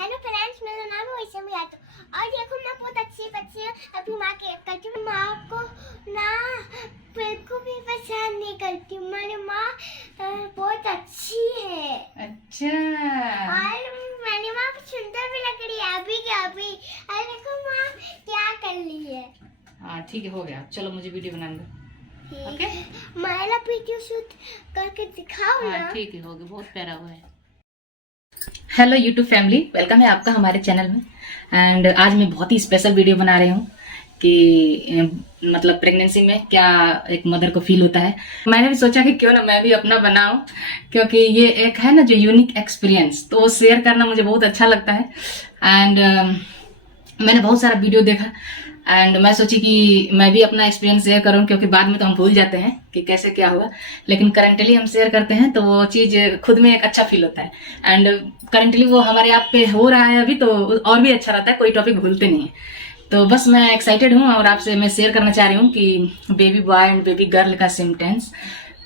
Hello friends, मेरा नाम है वैष्णवी यादव और देखो मैं बहुत अच्छी बच्ची हूँ। अभी माँ के करती हूँ। माँ को ना बिल्कुल भी पसंद नहीं करती हूँ। मेरी माँ बहुत अच्छी है। अच्छा, और मेरी माँ सुंदर भी लग रही है अभी के अभी। और देखो माँ क्या कर रही है। हाँ ठीक है, हो गया। चलो मुझे वीडियो बनाने दो। ओके, माला वीडियो शूट करके दिखाओ ना। हाँ ठीक है, हो गया। बहुत प्यारा हुआ है। हेलो यूट्यूब फैमिली, वेलकम है आपका हमारे चैनल में। एंड आज मैं बहुत ही स्पेशल वीडियो बना रही हूँ कि मतलब प्रेगनेंसी में क्या एक मदर को फील होता है। मैंने भी सोचा कि क्यों ना मैं भी अपना बनाऊं, क्योंकि ये एक है ना जो यूनिक एक्सपीरियंस, तो वो शेयर करना मुझे बहुत अच्छा लगता है। एंड मैंने बहुत सारा वीडियो देखा एंड मैं सोची कि मैं भी अपना एक्सपीरियंस शेयर करूं, क्योंकि बाद में तो हम भूल जाते हैं कि कैसे क्या हुआ, लेकिन करंटली हम शेयर करते हैं तो वो चीज़ खुद में एक अच्छा फील होता है। एंड करंटली वो हमारे आप पे हो रहा है अभी, तो और भी अच्छा रहता है, कोई टॉपिक भूलते नहीं है। तो बस मैं एक्साइटेड हूँ और आपसे मैं शेयर करना चाह रही हूँ कि baby boy and baby girl का सिम्टम्स।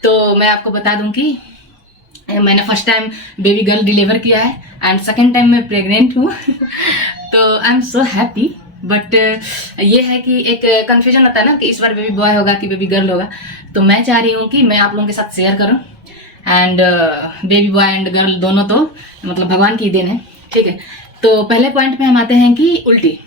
तो मैं आपको बता दूं कि मैंने first time baby girl deliver किया है एंड सेकेंड टाइम मैं प्रेग्नेंट हूँ तो I am so happy. But ये है कि एक कंफ्यूजन होता है ना कि इस बार बेबी बॉय होगा कि बेबी गर्ल होगा, तो मैं चाह रही हूँ कि मैं आप लोगों के साथ शेयर करूँ। And baby boy and girl दोनों तो मतलब भगवान की देन है, ठीक है। तो पहले पॉइंट में हम आते हैं कि उल्टी।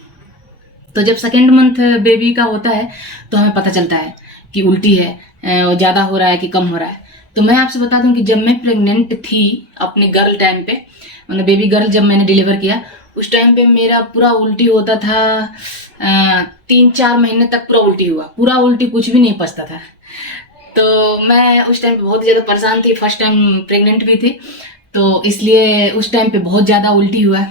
तो जब सेकेंड मंथ बेबी का होता है तो हमें पता चलता है कि उल्टी है, ज़्यादा हो रहा है कि कम हो रहा है। तो मैं आपसे बता दूं कि जब मैं प्रेग्नेंट थी अपनी गर्ल टाइम पे, मतलब बेबी गर्ल जब मैंने डिलीवर किया, उस टाइम पे मेरा पूरा उल्टी होता था। 3-4 महीने तक पूरा उल्टी हुआ, पूरा उल्टी, कुछ भी नहीं पचता था। तो मैं उस टाइम पे बहुत ज़्यादा परेशान थी, फर्स्ट टाइम प्रेग्नेंट भी थी, तो इसलिए उस टाइम पे बहुत ज़्यादा उल्टी हुआ।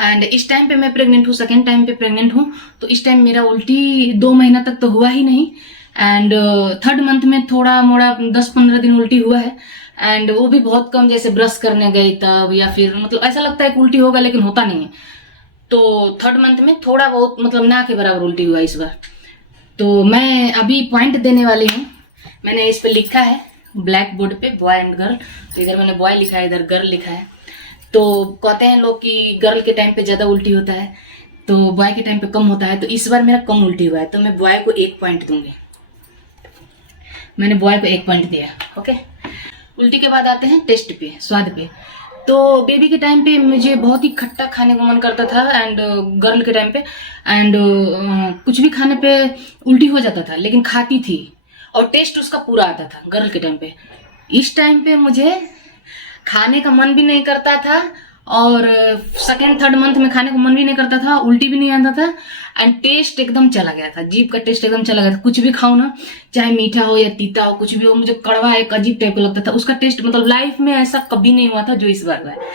एंड इस टाइम पे मैं प्रेग्नेंट हूँ, सेकेंड टाइम पे प्रेग्नेंट हूँ, तो इस टाइम मेरा उल्टी 2 महीना तक तो हुआ ही नहीं। एंड थर्ड मंथ में थोड़ा मोड़ा 10-15 दिन उल्टी हुआ है। एंड वो भी बहुत कम, जैसे ब्रश करने गई तब, या फिर मतलब ऐसा लगता है कि उल्टी होगा लेकिन होता नहीं है। तो थर्ड मंथ में थोड़ा बहुत मतलब ना के बराबर उल्टी हुआ इस बार। तो मैं अभी पॉइंट देने वाली हूँ। मैंने इस पे लिखा है ब्लैक बोर्ड पे बॉय एंड गर्ल, तो इधर मैंने बॉय लिखा है, इधर गर्ल लिखा है। तो कहते हैं लोग कि गर्ल के टाइम पे ज्यादा उल्टी होता है तो बॉय के टाइम पे कम होता है। तो इस बार मेरा कम उल्टी हुआ है, तो मैं बॉय को 1 पॉइंट दूंगी। मैंने बॉय को 1 पॉइंट दिया। ओके, उल्टी के बाद आते हैं टेस्ट पे, स्वाद पे। तो बेबी के टाइम पे मुझे बहुत ही खट्टा खाने का मन करता था, एंड गर्ल के टाइम पे एंड कुछ भी खाने पे उल्टी हो जाता था, लेकिन खाती थी और टेस्ट उसका पूरा आता था गर्ल के टाइम पे। इस टाइम पे मुझे खाने का मन भी नहीं करता था, और सेकेंड थर्ड मंथ में खाने का मन भी नहीं करता था, उल्टी भी नहीं आता था, एंड टेस्ट एकदम चला गया था, जीभ का टेस्ट एकदम चला गया था। कुछ भी खाओ ना, चाहे मीठा हो या तीता हो, कुछ भी हो, मुझे कड़वा एक अजीब टाइप का लगता था। उसका टेस्ट मतलब लाइफ में ऐसा कभी नहीं हुआ था जो इस बार हुआ है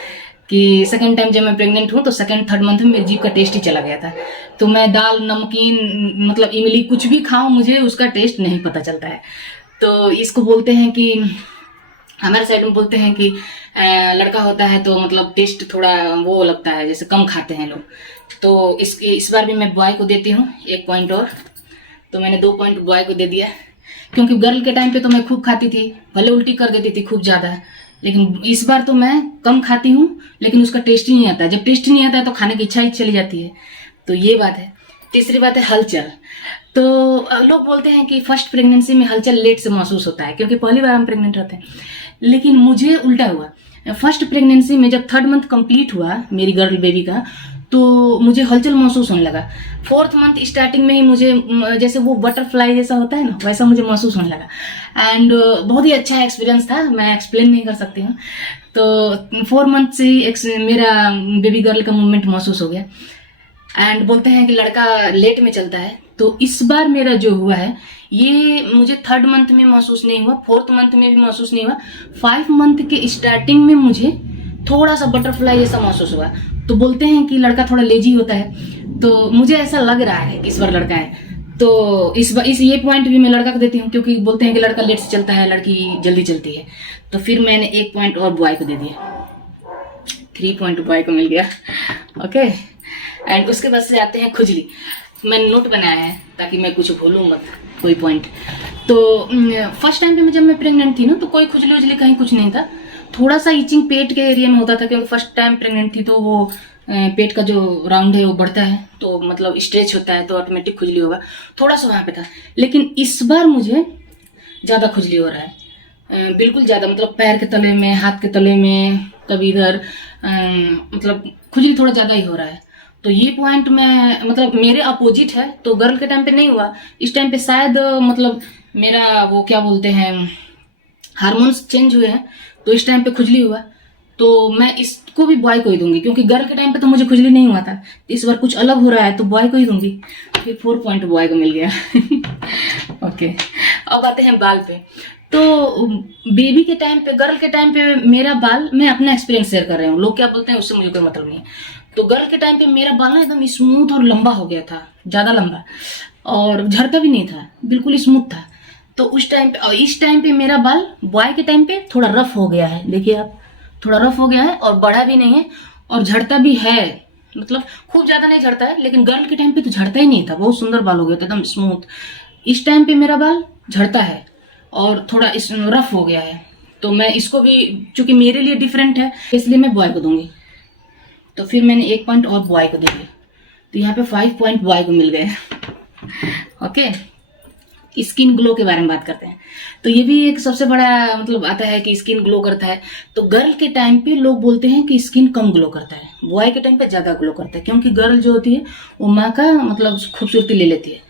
कि सेकेंड टाइम जब मैं प्रेग्नेंट हूँ तो सेकेंड थर्ड मंथ में मेरी जीभ का टेस्ट ही चला गया था। तो मैं दाल, नमकीन, मतलब इमली, कुछ भी खाऊं मुझे उसका टेस्ट नहीं पता चलता है। तो इसको बोलते हैं कि हमारे साइड में बोलते हैं कि लड़का होता है तो मतलब टेस्ट थोड़ा वो लगता है, जैसे कम खाते हैं लोग। तो इस बार भी मैं बॉय को देती हूँ 1 पॉइंट और। तो मैंने 2 पॉइंट बॉय को दे दिया, क्योंकि गर्ल के टाइम पे तो मैं खूब खाती थी, भले उल्टी कर देती थी खूब ज़्यादा, लेकिन इस बार तो मैं कम खाती हूँ लेकिन उसका टेस्ट ही नहीं आता। जब टेस्ट नहीं आता है तो खाने की इच्छा ही चली जाती है। तो ये बात है। तीसरी बात है हलचल। तो लोग बोलते हैं कि फर्स्ट प्रेगनेंसी में हलचल लेट से महसूस होता है, क्योंकि पहली बार हम प्रेग्नेंट रहते हैं, लेकिन मुझे उल्टा हुआ। फर्स्ट प्रेगनेंसी में जब थर्ड मंथ कंप्लीट हुआ मेरी गर्ल बेबी का, तो मुझे हलचल महसूस होने लगा। फोर्थ मंथ स्टार्टिंग में ही मुझे जैसे वो बटरफ्लाई जैसा होता है ना, वैसा मुझे महसूस होने लगा। एंड बहुत ही अच्छा एक्सपीरियंस था, मैं एक्सप्लेन नहीं कर सकती हूँ। तो 4 मंथ से ही मेरा बेबी गर्ल का मूवमेंट महसूस हो गया। एंड बोलते हैं कि लड़का लेट में चलता है, तो इस बार मेरा जो हुआ है ये मुझे थर्ड मंथ में महसूस नहीं हुआ, फोर्थ मंथ में भी महसूस नहीं हुआ, 5 मंथ के स्टार्टिंग में मुझे थोड़ा सा बटरफ्लाई जैसा महसूस हुआ। तो बोलते हैं कि लड़का थोड़ा लेजी होता है, तो मुझे ऐसा लग रहा है कि इस बार लड़का है। तो इस ये पॉइंट भी मैं लड़का को देती हूँ, क्योंकि बोलते हैं कि लड़का लेट से चलता है, लड़की जल्दी चलती है। तो फिर मैंने 1 पॉइंट और बॉय को दे दिया, 3 पॉइंट बॉय को मिल गया। ओके, एंड उसके बाद से आते हैं खुजली। मैंने नोट बनाया है ताकि मैं कुछ भूलूं मत कोई पॉइंट। तो फर्स्ट टाइम पे जब मैं प्रेग्नेंट थी ना, तो कोई खुजली उजली कहीं कुछ नहीं था। थोड़ा सा इचिंग पेट के एरिया में होता था, क्योंकि फर्स्ट टाइम प्रेग्नेंट थी तो वो पेट का जो राउंड है वो बढ़ता है, तो मतलब स्ट्रेच होता है तो ऑटोमेटिक खुजली होगा, थोड़ा सा वहां पे था। लेकिन इस बार मुझे ज्यादा खुजली हो रहा है, बिल्कुल ज्यादा, मतलब पैर के तले में, हाथ के तले में, कभी इधर, मतलब खुजली थोड़ा ज्यादा ही हो रहा है। तो ये पॉइंट में मतलब मेरे अपोजिट है, तो गर्ल के टाइम पे नहीं हुआ, इस टाइम पे शायद मतलब मेरा वो क्या बोलते हैं, हार्मोन्स चेंज हुए हैं, तो इस टाइम पे खुजली हुआ। तो मैं इसको भी बॉय को ही दूंगी, क्योंकि गर्ल के टाइम पे तो मुझे खुजली नहीं हुआ था, इस बार कुछ अलग हो रहा है तो बॉय को ही दूंगी। फिर 4 पॉइंट बॉय को मिल गया। ओके, अब आते हैं बाल पे। तो बेबी के टाइम पे, गर्ल के टाइम पे मेरा बाल, मैं अपना एक्सपीरियंस शेयर कर रही हूँ, लोग क्या बोलते हैं उससे मुझे कोई मतलब नहीं है। तो गर्ल के टाइम पे मेरा बाल ना एकदम स्मूथ और लंबा हो गया था, ज्यादा लंबा, और झड़ता भी नहीं था, बिल्कुल स्मूथ था। तो उस टाइम पे, और इस टाइम पे मेरा बाल बॉय के टाइम पे थोड़ा रफ हो गया है, देखिए आप, थोड़ा रफ हो गया है और बड़ा भी नहीं है और झड़ता भी है, मतलब खूब ज्यादा नहीं झड़ता है। लेकिन गर्ल के टाइम पे तो झड़ता ही नहीं था, बहुत सुंदर बाल हो गया था, एकदम स्मूथ। इस टाइम पे मेरा बाल झड़ता है और थोड़ा रफ हो गया है। तो मैं इसको भी, चूंकि मेरे लिए डिफरेंट है, इसलिए मैं बॉय को दूंगी। तो फिर मैंने 1 पॉइंट और बॉय को दे दिया, तो यहाँ पे 5 पॉइंट बॉय को मिल गए। ओके, स्किन ग्लो के बारे में बात करते हैं। तो ये भी एक सबसे बड़ा मतलब आता है कि स्किन ग्लो करता है। तो गर्ल के टाइम पे लोग बोलते हैं कि स्किन कम ग्लो करता है, बॉय के टाइम पे ज्यादा ग्लो करता है, क्योंकि गर्ल जो होती है वो माँ का मतलब खूबसूरती ले लेती है।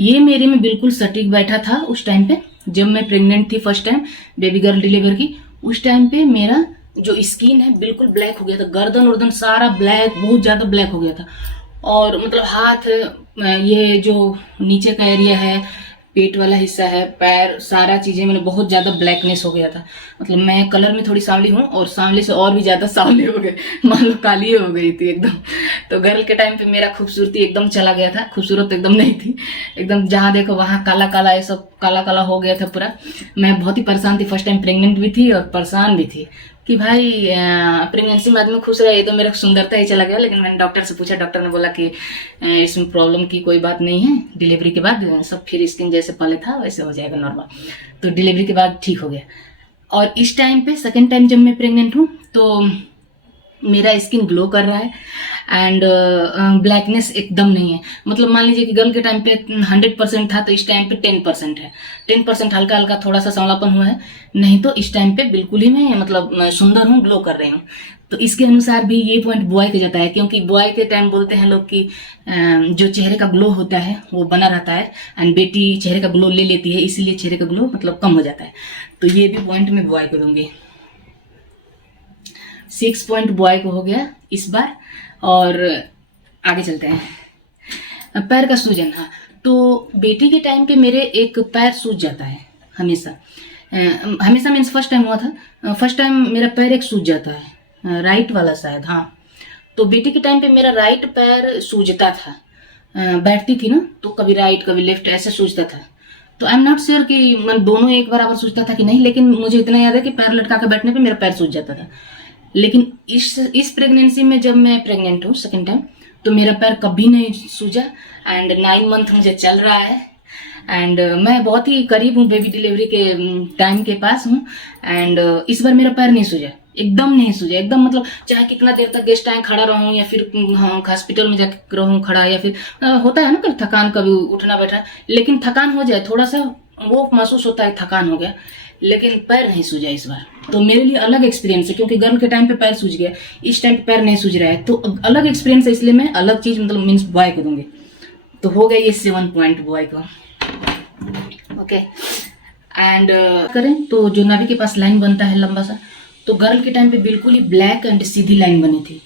ये मेरे में बिल्कुल सटीक बैठा था उस टाइम पे, जब मैं प्रेग्नेंट थी first time baby girl deliver की। उस टाइम पे मेरा जो स्किन है बिल्कुल ब्लैक हो गया था, गर्दन वर्दन सारा ब्लैक, बहुत ज्यादा ब्लैक हो गया था। और मतलब हाथ, ये जो नीचे का एरिया है, पेट वाला हिस्सा है, पैर, सारा चीजें मैंने बहुत ज्यादा ब्लैकनेस हो गया था। मतलब मैं कलर में थोड़ी सांवली हूँ और सांवले से और भी ज्यादा सांवली हो गए, मान लो काली हो गई थी एकदम। तो गर्ल के टाइम पे मेरा खूबसूरती एकदम चला गया था, खूबसूरत तो एकदम नहीं थी, एकदम जहां देखो वहां काला काला, ये सब काला काला हो गया था पूरा। मैं बहुत ही परेशान थी, फर्स्ट टाइम प्रेग्नेंट भी थी और परेशान भी थी कि भाई प्रेगनेंसी में आदमी खुश रहे, ये तो मेरा सुंदरता ही चला गया। लेकिन मैंने डॉक्टर से पूछा, डॉक्टर ने बोला कि इसमें प्रॉब्लम की कोई बात नहीं है, डिलीवरी के बाद सब फिर स्किन जैसे पहले था वैसे हो जाएगा नॉर्मल। तो डिलीवरी के बाद ठीक हो गया। और इस टाइम पे सेकेंड टाइम जब मैं प्रेग्नेंट हूँ तो मेरा स्किन ग्लो कर रहा है एंड ब्लैकनेस एकदम नहीं है। मतलब मान लीजिए कि गर्ल के टाइम पे 100% था, तो इस टाइम पे 10% है, 10% हल्का हल्का थोड़ा सा सांवलापन हुआ है, नहीं तो इस टाइम पे बिल्कुल ही मैं मतलब सुंदर हूँ, ग्लो कर रही हूँ। तो इसके अनुसार भी ये पॉइंट बॉय के जाता है, क्योंकि बॉय के टाइम बोलते हैं लोग कि जो चेहरे का ग्लो होता है वो बना रहता है एंड बेटी चेहरे का ग्लो ले लेती है, इसीलिए चेहरे का ग्लो मतलब कम हो जाता है। तो ये भी पॉइंट मैं बॉय को दूंगी। 6 पॉइंट बॉय को हो गया इस बार। और आगे चलते हैं, पैर का सूजन। हाँ, तो बेटी के टाइम पे मेरे एक पैर सूज जाता है हमेशा, हमेशा मीन्स फर्स्ट टाइम हुआ था, फर्स्ट टाइम मेरा पैर एक सूज जाता है, राइट वाला शायद। हाँ, तो बेटी के टाइम पे मेरा राइट पैर सूजता था, बैठती थी ना तो कभी राइट कभी लेफ्ट ऐसे सूजता था। तो आई एम नॉट श्योर कि मैं दोनों एक बराबर सूजता था कि नहीं, लेकिन मुझे इतना याद है कि पैर लटका के बैठने पे मेरा पैर सूज जाता था। लेकिन इस प्रेगनेंसी में जब मैं प्रेग्नेंट हूँ सेकेंड टाइम, तो मेरा पैर कभी नहीं सूजा एंड 9 मंथ मुझे चल रहा है एंड मैं बहुत ही करीब हूँ बेबी डिलीवरी के टाइम के पास हूँ एंड इस बार मेरा पैर नहीं सूजा, एकदम नहीं सूजा, एकदम मतलब चाहे कितना देर तक गेस्ट टाइम खड़ा रहूं या फिर हॉस्पिटल में जाकर रहूं खड़ा, या फिर होता है ना कभी थकान, कभी उठना बैठा, लेकिन थकान हो जाए थोड़ा सा वो महसूस होता है थकान हो गया, लेकिन पैर नहीं सूजा इस बार। तो मेरे लिए अलग एक्सपीरियंस है, क्योंकि गर्ल के टाइम पे पैर सूज गया, इस टाइम पे पैर नहीं सूज रहा है, तो अलग एक्सपीरियंस है, इसलिए मैं अलग चीज मतलब मीन्स बॉय को दूंगी। तो हो गया ये 7 पॉइंट बॉय को। ओके, एंड करें तो जो नाभि के पास लाइन बनता है लंबा सा, तो गर्ल के टाइम पे बिल्कुल ही ब्लैक एंड सीधी लाइन बनी थी,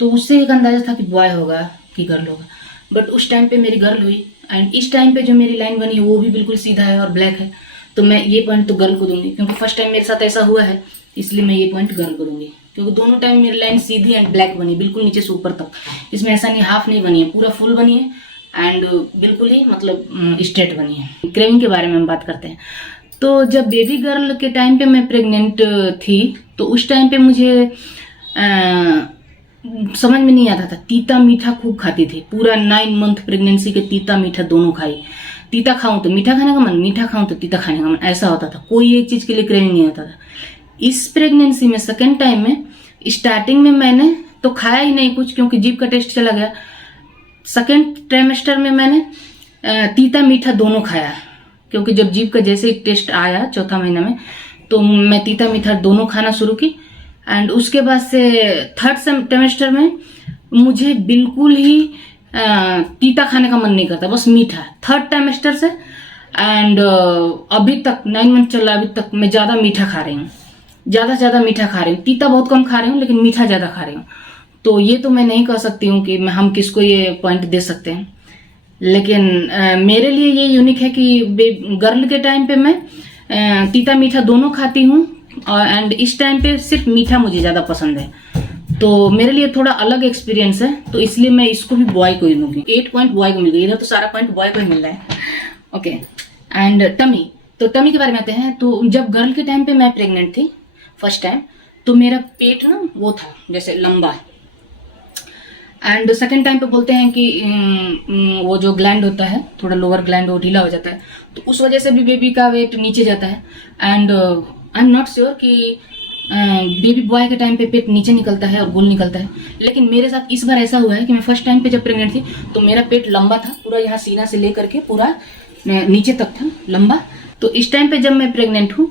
तो उससे एक अंदाजा था कि बॉय होगा कि गर्ल होगा। बट उस टाइम पे मेरी गर्ल हुई एंड इस टाइम पे जो मेरी लाइन बनी वो भी बिल्कुल सीधा है और ब्लैक है, तो मैं ये पॉइंट तो गर्ल को दूंगी, क्योंकि फर्स्ट टाइम मेरे साथ ऐसा हुआ है, इसलिए मैं ये पॉइंट गर्ल को दूंगी, क्योंकि दोनों टाइम मेरी लाइन सीधी एंड ब्लैक बनी, बिल्कुल नीचे से ऊपर तक। इसमें ऐसा नहीं हाफ नहीं बनी है, पूरा फुल बनी है एंड बिल्कुल ही मतलब स्ट्रेट बनी है। क्रेविंग के बारे में हम बात करते हैं। तो जब बेबी गर्ल के टाइम पे मैं प्रेग्नेंट थी, तो उस टाइम पे मुझे समझ में नहीं आता था, तीता मीठा खूब खाती थी, पूरा 9 मंथ प्रेगनेंसी के तीता मीठा दोनों खाई। तीता खाऊं तो मीठा खाने का मन, मीठा खाऊं तो तीता खाने का मन, ऐसा होता था, कोई एक चीज के लिए क्रेविंग नहीं होता था। इस प्रेगनेंसी में सेकेंड टाइम में स्टार्टिंग में मैंने तो खाया ही नहीं कुछ, क्योंकि जीभ का टेस्ट चला गया। सेकेंड ट्राइमेस्टर में मैंने तीता मीठा दोनों खाया, क्योंकि जब जीभ का जैसे ही टेस्ट आया चौथा महीना में, तो मैं तीता मीठा दोनों खाना शुरू की। एंड उसके बाद से थर्ड ट्राइमेस्टर में मुझे बिल्कुल ही तीता खाने का मन नहीं करता, बस मीठा। थर्ड ट्राइमेस्टर से एंड अभी तक 9 मंथ चल रहा है, अभी तक मैं ज्यादा मीठा खा रही हूँ, ज्यादा मीठा खा रही हूँ। तीता बहुत कम खा रही हूँ, लेकिन मीठा ज्यादा खा रही हूँ। तो ये तो मैं नहीं कह सकती हूँ कि हम किसको ये पॉइंट दे सकते हैं, लेकिन मेरे लिए ये यूनिक है कि गर्ल के टाइम पे मैं तीता मीठा दोनों खाती हूँ, एंड इस टाइम पे सिर्फ मीठा मुझे ज्यादा पसंद है। तो मेरे लिए थोड़ा अलग एक्सपीरियंस है, तो इसलिए मैं इसको भी बॉय को ही दूंगी। 8 पॉइंट बॉय को मिल गई, इधर तो सारा पॉइंट बॉय को ही मिल रहा है। ओके, एंड टमी, तो टमी के बारे में आते हैं। तो जब गर्ल के टाइम पे मैं प्रेग्नेंट थी फर्स्ट टाइम, तो मेरा पेट ना वो था जैसे लंबा, एंड सेकेंड टाइम पे बोलते हैं कि वो जो ग्लैंड होता है थोड़ा लोअर ग्लैंड वो ढीला हो जाता है, तो उस वजह से भी बेबी का वेट नीचे जाता है। And I am not sure कि बेबी बॉय के टाइम पे पेट नीचे निकलता है और गोल निकलता है, लेकिन मेरे साथ इस बार ऐसा हुआ है कि मैं फर्स्ट टाइम पे जब प्रेग्नेंट थी तो मेरा पेट लंबा था, पूरा यहाँ सीना से लेकर के पूरा नीचे तक था लंबा। तो इस टाइम पे जब मैं प्रेग्नेंट हूँ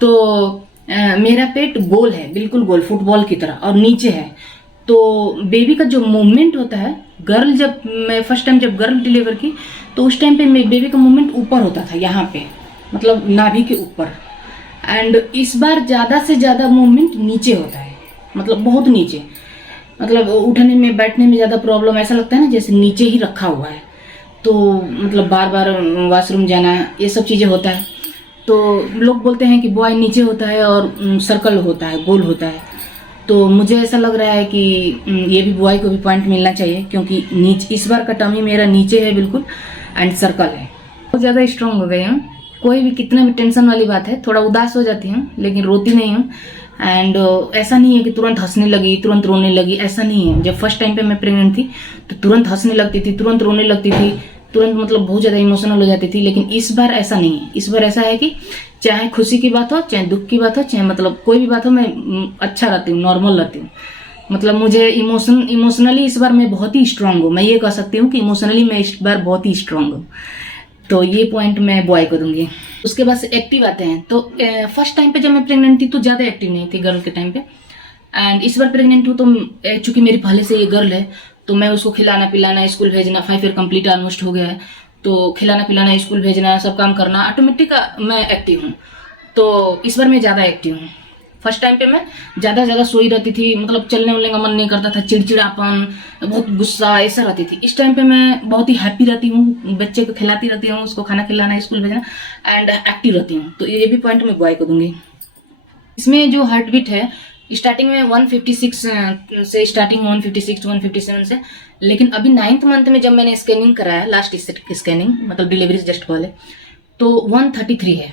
तो मेरा पेट गोल है, बिल्कुल गोल, फुटबॉल की तरह, और नीचे है। तो बेबी का जो मूवमेंट होता है, गर्ल जब मैं फर्स्ट टाइम जब गर्ल डिलीवर की तो उस टाइम पे बेबी का मूवमेंट ऊपर होता था, यहाँ पे मतलब नाभि के ऊपर। एंड इस बार ज्यादा से ज्यादा मूवमेंट नीचे होता है, मतलब बहुत नीचे, मतलब उठने में बैठने में ज्यादा प्रॉब्लम, ऐसा लगता है ना जैसे नीचे ही रखा हुआ है। तो मतलब बार बार वॉशरूम जाना, ये सब चीजें होता है। तो लोग बोलते हैं कि बॉय नीचे होता है और सर्कल होता है, गोल होता है। तो मुझे ऐसा लग रहा है कि ये भी बॉय को भी पॉइंट मिलना चाहिए, क्योंकि इस बार का टमी मेरा नीचे है बिल्कुल, एंड सर्कल है। बहुत ज्यादा स्ट्रांग हो गई हूँ, कोई भी कितना भी टेंशन वाली बात है, थोड़ा उदास हो जाती हूँ लेकिन रोती नहीं हूँ। एंड ऐसा नहीं है कि तुरंत हंसने लगी, तुरंत रोने लगी, ऐसा नहीं है। जब फर्स्ट टाइम पे मैं प्रेग्नेंट थी तो तुरंत हंसने लगती थी, तुरंत रोने लगती थी, तुरंत मतलब बहुत ज्यादा इमोशनल हो जाती थी। लेकिन इस बार ऐसा नहीं है। इस बार ऐसा है कि चाहे खुशी की बात हो, चाहे दुख की बात हो, चाहे मतलब कोई भी बात हो, मैं अच्छा रहती हूँ, नॉर्मल रहती हूँ। मतलब मुझे इमोशनली इस बार मैं बहुत ही स्ट्रांग हूँ। मैं ये कह सकती हूँ कि इमोशनली मैं इस बार बहुत ही स्ट्रांग हूँ। तो ये पॉइंट मैं बॉय को दूंगी। उसके बाद से एक्टिव आते हैं। तो फर्स्ट टाइम पे जब मैं प्रेग्नेंट थी तो ज्यादा एक्टिव नहीं थी गर्ल के टाइम पे, एंड इस बार प्रेग्नेंट हूँ तो चूंकि मेरी पहले से ये गर्ल है तो मैं उसको खिलाना पिलाना, स्कूल भेजना, 5 ईयर कंप्लीट ऑलमोस्ट हो गया है, तो खिलाना पिलाना, स्कूल भेजना, सब काम करना, ऑटोमेटिक मैं एक्टिव हूँ। तो इस बार मैं ज्यादा एक्टिव हूँ। फर्स्ट टाइम पे मैं ज्यादा सोई रहती थी, मतलब चलने वलने का मन नहीं करता था, चिड़चिड़ापन, बहुत गुस्सा, ऐसा रहती थी। इस टाइम पे मैं बहुत ही हैप्पी रहती हूँ, बच्चे को खिलाती रहती हूँ, उसको खाना खिलाना, स्कूल भेजना, एंड एक्टिव रहती हूँ। तो ये भी पॉइंट मैं बॉय को दूंगी। इसमें जो हार्ट बीट है स्टार्टिंग में 156 से स्टार्टिंग 156 157 से, लेकिन अभी 9th मंथ में जब मैंने स्कैनिंग कराया, लास्ट स्कैनिंग मतलब डिलीवरी जस्ट पहले, तो 133 है।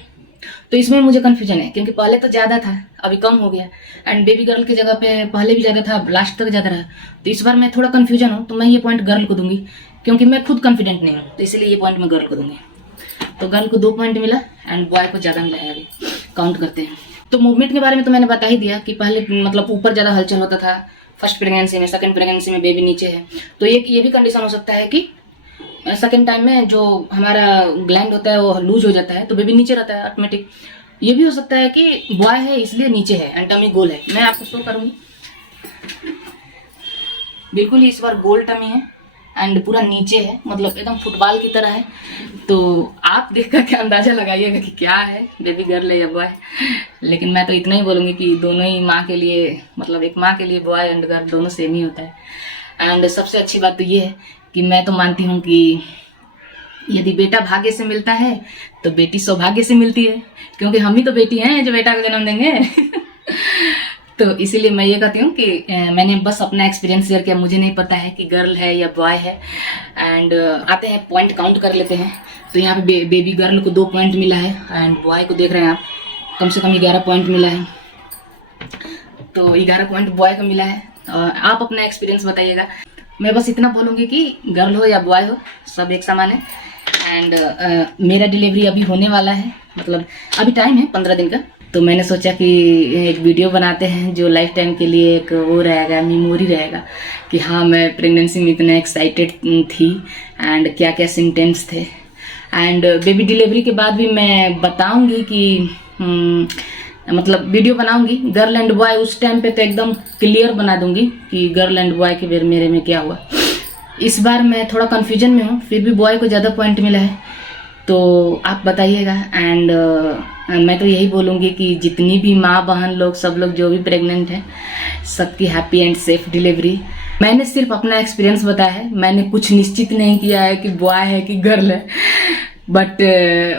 तो इसमें मुझे कंफ्यूजन है, क्योंकि पहले तो ज्यादा था, अभी कम हो गया, एंड बेबी गर्ल की जगह पे पहले भी ज्यादा था, लास्ट तक ज्यादा रहा। तो इस बार मैं थोड़ा कंफ्यूजन हूँ, तो मैं ये पॉइंट गर्ल को दूंगी, क्योंकि मैं खुद कॉन्फिडेंट नहीं हूँ, तो इसलिए ये पॉइंट मैं गर्ल को दूंगी। तो गर्ल को 2 पॉइंट मिला एंड बॉय को ज्यादा मिला है। अभी काउंट करते हैं। तो मूवमेंट के बारे में तो मैंने बता ही दिया कि पहले मतलब ऊपर ज्यादा हलचल होता था फर्स्ट प्रेगनेंसी में, सेकंड प्रेगनेंसी में बेबी नीचे है। तो ये भी कंडीशन हो सकता है कि सेकंड टाइम में जो हमारा ग्लैंड होता है वो लूज हो जाता है, तो बेबी नीचे रहता है ऑटोमेटिक। ये भी हो सकता है कि बॉय है इसलिए नीचे है एंड टमी गोल है। मैं आपको शो करूंगी, बिल्कुल ही इस बार गोल टमी है एंड पूरा नीचे है, मतलब एकदम फुटबॉल की तरह है। तो आप देख करके अंदाजा लगाइएगा कि क्या है, बेबी गर्ल है या बॉय। लेकिन मैं तो इतना ही बोलूंगी कि दोनों ही माँ के लिए, मतलब एक माँ के लिए बॉय एंड गर्ल दोनों सेम ही होता है। एंड सबसे अच्छी बात तो ये है कि मैं तो मानती हूँ कि यदि बेटा भाग्य से मिलता है तो बेटी सौभाग्य से मिलती है, क्योंकि हम ही तो बेटी हैं जो बेटा को जन्म देंगे। तो इसीलिए मैं ये कहती हूँ कि मैंने बस अपना एक्सपीरियंस शेयर किया, मुझे नहीं पता है कि गर्ल है या बॉय है। एंड आते हैं पॉइंट काउंट कर लेते हैं। तो यहाँ पे बेबी गर्ल को 2 पॉइंट मिला है एंड बॉय को देख रहे हैं आप, कम से कम 11 पॉइंट मिला है। तो 11 पॉइंट बॉय को मिला है। आप अपना एक्सपीरियंस बताइएगा। मैं बस इतना बोलूँगी कि गर्ल हो या बॉय हो सब एक समान है। एंड मेरा डिलीवरी अभी होने वाला है, मतलब अभी टाइम है 15 दिन का। तो मैंने सोचा कि एक वीडियो बनाते हैं जो लाइफ टाइम के लिए एक वो रहेगा, मेमोरी रहेगा कि हाँ मैं प्रेगनेंसी में इतना एक्साइटेड थी एंड क्या क्या सिम्टम्स थे। एंड बेबी डिलीवरी के बाद भी मैं बताऊंगी कि मतलब वीडियो बनाऊंगी गर्ल एंड बॉय, उस टाइम पे तो एकदम क्लियर बना दूंगी कि गर्ल एंड बॉय के मेरे में क्या हुआ। इस बार मैं थोड़ा कन्फ्यूजन में हूँ, फिर भी बॉय को ज़्यादा पॉइंट मिला है, तो आप बताइएगा। एंड मैं तो यही बोलूँगी कि जितनी भी माँ बहन लोग, सब लोग जो भी प्रेग्नेंट हैं, सबकी हैप्पी एंड सेफ डिलीवरी। मैंने सिर्फ अपना एक्सपीरियंस बताया है, मैंने कुछ निश्चित नहीं किया है कि बॉय है कि गर्ल है, बट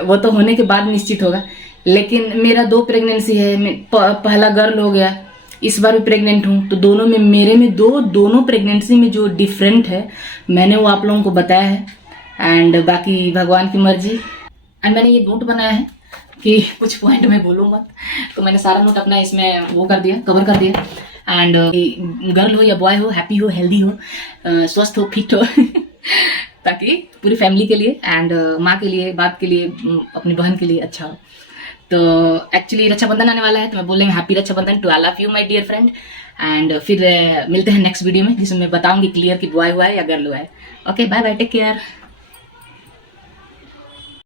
वो तो होने के बाद निश्चित होगा। लेकिन मेरा 2 प्रेगनेंसी है, पहला गर्ल हो गया, इस बार भी प्रेग्नेंट हूँ, तो दोनों में मेरे में दोनों प्रेगनेंसी में जो डिफरेंट है मैंने वो आप लोगों को बताया है। एंड बाकी भगवान की मर्जी। एंड मैंने ये नोट बनाया है कि कुछ पॉइंट मैं बोलूँ मत, तो मैंने सारा नोट अपना इसमें वो कर दिया, कवर कर दिया। एंड गर्ल हो या बॉय हो, हैप्पी हो, हेल्दी हो, स्वस्थ हो, फिट हो ताकि पूरी फैमिली के लिए एंड माँ के लिए, बाप के लिए, अपनी बहन के लिए अच्छा हो। तो एक्चुअली रक्षाबंधन आने वाला है, तो मैं बोल रही हूँ happy Rakshabandhan to all of you my dear friend. And फिर मिलते हैं नेक्स्ट वीडियो में, जिसमें मैं बताऊंगी क्लियर कि बॉय हुआ है या गर्ल हुआ है। Okay, bye bye, take care.